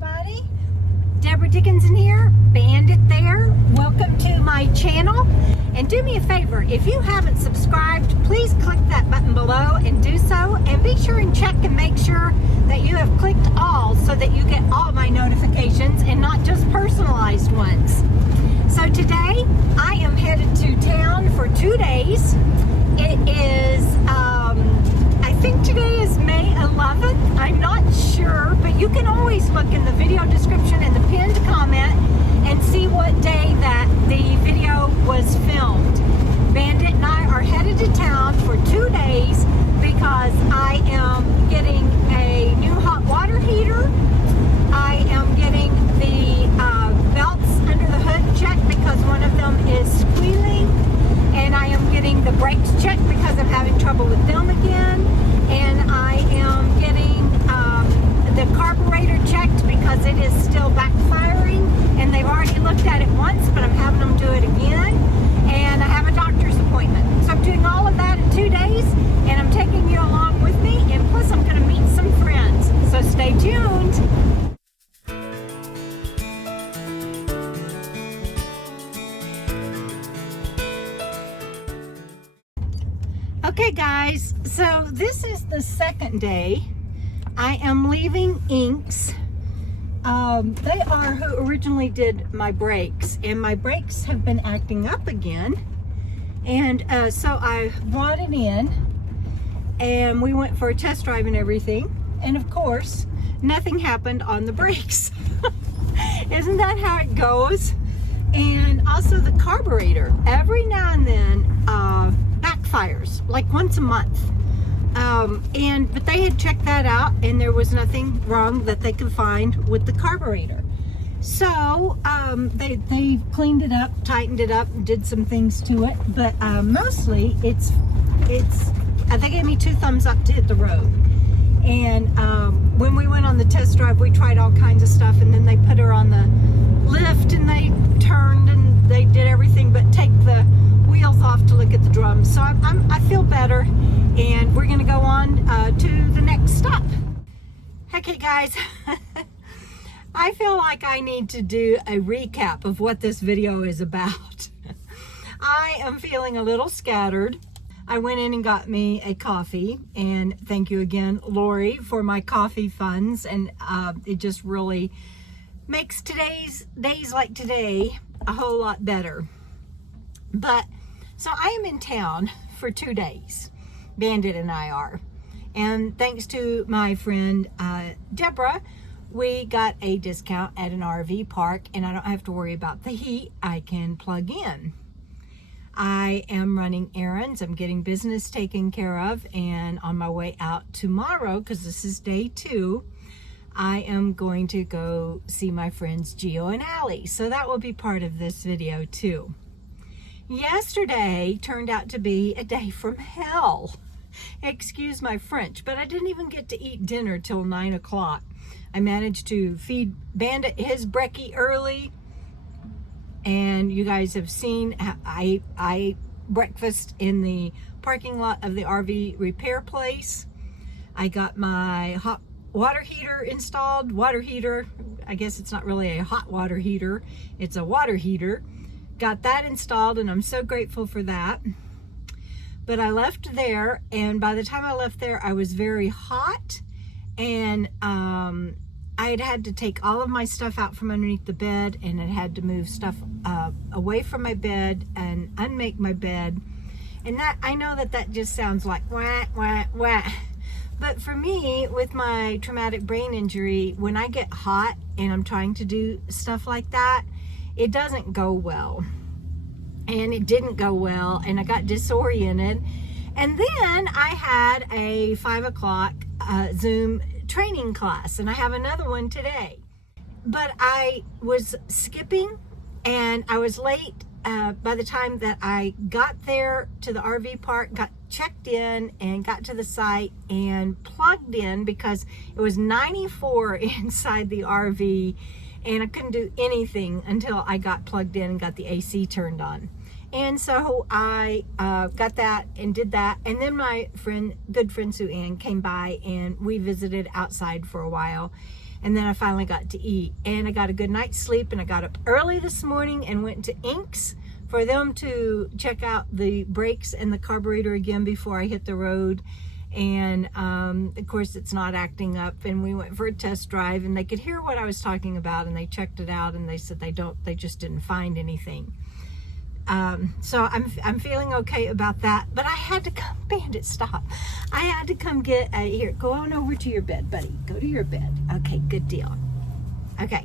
everybody. Debra Dickinson here, Bandit there. Welcome to my channel. And do me a favor, if you haven't subscribed, please click that button below and do so. And be sure and check and make sure that you have clicked all so that you get all my notifications and not just personalized ones. So today, I am headed to town for 2 days. It is, I think today is May 11th. I'm not sure, but you can always look in the video description and the pinned comment and see what day that the video was filmed. Bandit and I are headed to town for 2 days because I am getting a new hot water heater. I am getting the belts under the hood checked because one of them is squealing. And I am getting the brakes checked because I'm having trouble with them again. And I am getting the carburetor checked because it is still backfiring. And they've already looked at it once, but I'm having them do it again. And I have a doctor's appointment. So I'm doing all of that in 2 days. And I'm taking you along with me. And plus I'm going to meet some friends. So stay tuned. Okay guys, so this is the second day. I am leaving Inks. They are who originally did my brakes, and my brakes have been acting up again. And so I brought it in and we went for a test drive and everything. And of course, nothing happened on the brakes. Isn't that how it goes? And also the carburetor, every now and then, backfires like once a month. But they had checked that out and there was nothing wrong that they could find with the carburetor. So they cleaned it up, tightened it up, did some things to it, but mostly it's they gave me 2 thumbs up to hit the road. And when we went on the test drive, we tried all kinds of stuff, and then they put her on the lift and they turned and they did everything but take the wheels off to look at the drums. So I feel better, and we're gonna go on to the next stop. Okay guys, I feel like I need to do a recap of what this video is about. I am feeling a little scattered. I went in and got me a coffee, and thank you again, Lori, for my coffee funds, and it just really makes today's days like today a whole lot better. But so I am in town for 2 days. Bandit and I are. And thanks to my friend Debra, we got a discount at an RV park, and I don't have to worry about the heat. I can plug in. I am running errands. I'm getting business taken care of, and on my way out tomorrow, because this is day 2, I am going to go see my friends Gio and Allie. So that will be part of this video too. Yesterday turned out to be a day from hell. Excuse my French, but I didn't even get to eat dinner till 9 o'clock. I managed to feed Bandit his brekkie early, and you guys have seen I ate breakfast in the parking lot of the RV repair place. I got my hot water heater installed. Water heater, I guess it's not really a hot water heater, it's a water heater. Got that installed, and I'm so grateful for that. But I left there, and by the time I left there, I was very hot, and I had to take all of my stuff out from underneath the bed, and it had to move stuff away from my bed and unmake my bed. And that, I know that just sounds like wah, wah, wah. But for me, with my traumatic brain injury, when I get hot and I'm trying to do stuff like that, it doesn't go well. And it didn't go well, and I got disoriented. And then I had a 5 o'clock Zoom training class, and I have another one today. But I was skipping, and I was late by the time that I got there to the RV park, got checked in and got to the site and plugged in because it was 94 inside the RV, and I couldn't do anything until I got plugged in and got the AC turned on. And so I got that and did that. And then my good friend Sue Ann came by and we visited outside for a while. And then I finally got to eat. And I got a good night's sleep, and I got up early this morning and went to Inks for them to check out the brakes and the carburetor again before I hit the road. And of course it's not acting up, and we went for a test drive, and they could hear what I was talking about, and they checked it out, and they said they just didn't find anything. So I'm feeling okay about that, but I had to come, Bandit, stop. I had to come get here, go on over to your bed, buddy. Go to your bed. Okay, good deal. Okay,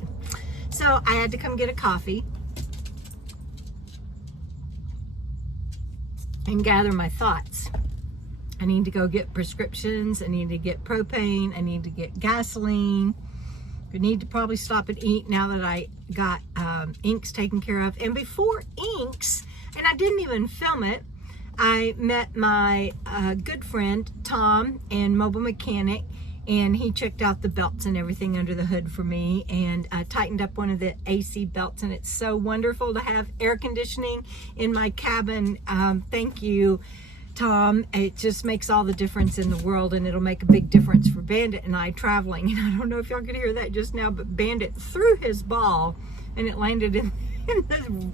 so I had to come get a coffee and gather my thoughts. I need to go get prescriptions. I need to get propane. I need to get gasoline. I need to probably stop and eat now that I got Inks taken care of. And before Inks, and I didn't even film it, I met my good friend Tom and Mobile Mechanic, and he checked out the belts and everything under the hood for me, and tightened up one of the AC belts. And it's so wonderful to have air conditioning in my cabin. Thank you, Tom. It just makes all the difference in the world, and it'll make a big difference for Bandit and I traveling. And I don't know if y'all could hear that just now, but Bandit threw his ball and it landed in the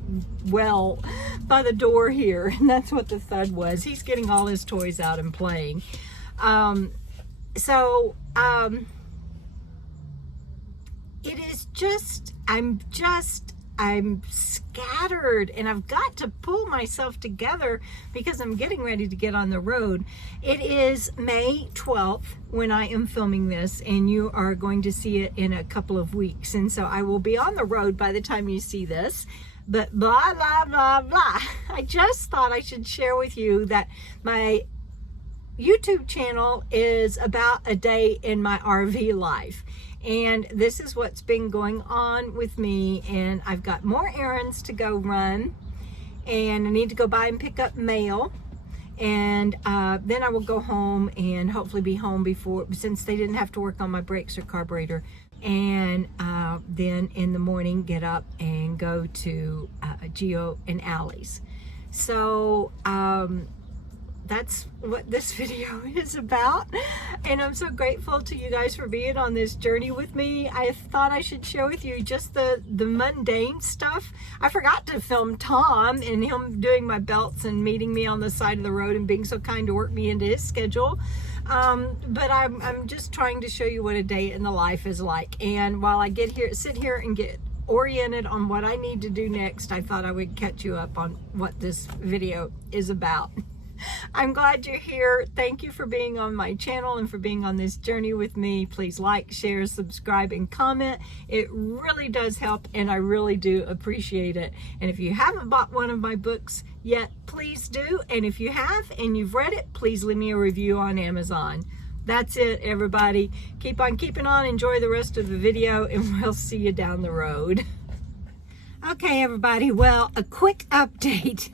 well by the door here, and that's what the thud was. He's getting all his toys out and playing. It is just, I'm scattered, and I've got to pull myself together because I'm getting ready to get on the road. It is May 12th when I am filming this, and you are going to see it in a couple of weeks. And so I will be on the road by the time you see this. But blah, blah, blah, blah. I just thought I should share with you that my YouTube channel is about a day in my RV life. And this is what's been going on with me, and I've got more errands to go run, and I need to go by and pick up mail, and then I will go home and hopefully be home before, since they didn't have to work on my brakes or carburetor, and then in the morning get up and go to Geo and Allie's. So that's what this video is about, and I'm so grateful to you guys for being on this journey with me. I thought I should share with you just the mundane stuff. I forgot to film Tom and him doing my belts and meeting me on the side of the road and being so kind to work me into his schedule. But I'm just trying to show you what a day in the life is like. And while I sit here and get oriented on what I need to do next, I thought I would catch you up on what this video is about. I'm glad you're here. Thank you for being on my channel and for being on this journey with me. Please like, share, subscribe, and comment. It really does help, and I really do appreciate it. And if you haven't bought one of my books yet, please do. And if you have and you've read it, please leave me a review on Amazon. That's it, everybody. Keep on keeping on. Enjoy the rest of the video, and we'll see you down the road. Okay, everybody. Well, a quick update.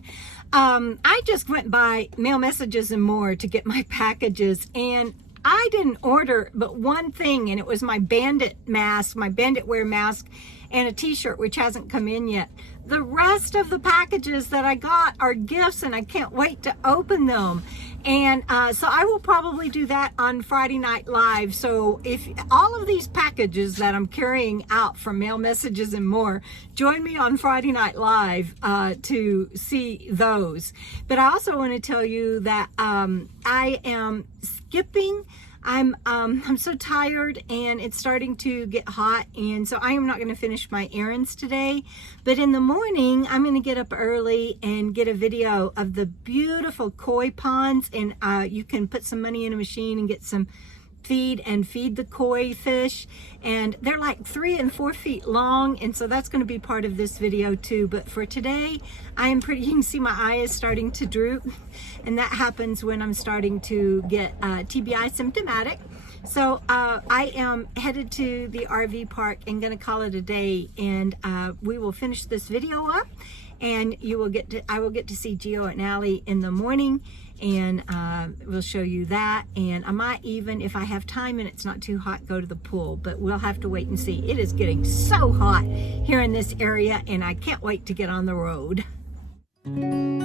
I just went by Mail Messages and More to get my packages, and I didn't order but one thing, and it was my Bandit mask, my Bandit wear mask, and a t-shirt, which hasn't come in yet. The rest of the packages that I got are gifts, and I can't wait to open them. And so I will probably do that on Friday Night Live. So if all of these packages that I'm carrying out from Mail Messages and More, join me on Friday Night Live to see those. But I also want to tell you that I am skipping. I'm so tired, and it's starting to get hot, and so I am not going to finish my errands today. But in the morning, I'm going to get up early and get a video of the beautiful koi ponds, and you can put some money in a machine and get some feed and feed the koi fish, and they're like 3 and 4 feet long, and so that's going to be part of this video too. But for today, I am pretty, you can see my eye is starting to droop, and that happens when I'm starting to get TBI symptomatic. So I am headed to the RV park and gonna call it a day, and we will finish this video up, and I will get to see Geo and Allie in the morning, and we'll show you that. And I might even, if I have time and it's not too hot, go to the pool, but we'll have to wait and see. It is getting so hot here in this area, and I can't wait to get on the road. Mm-hmm.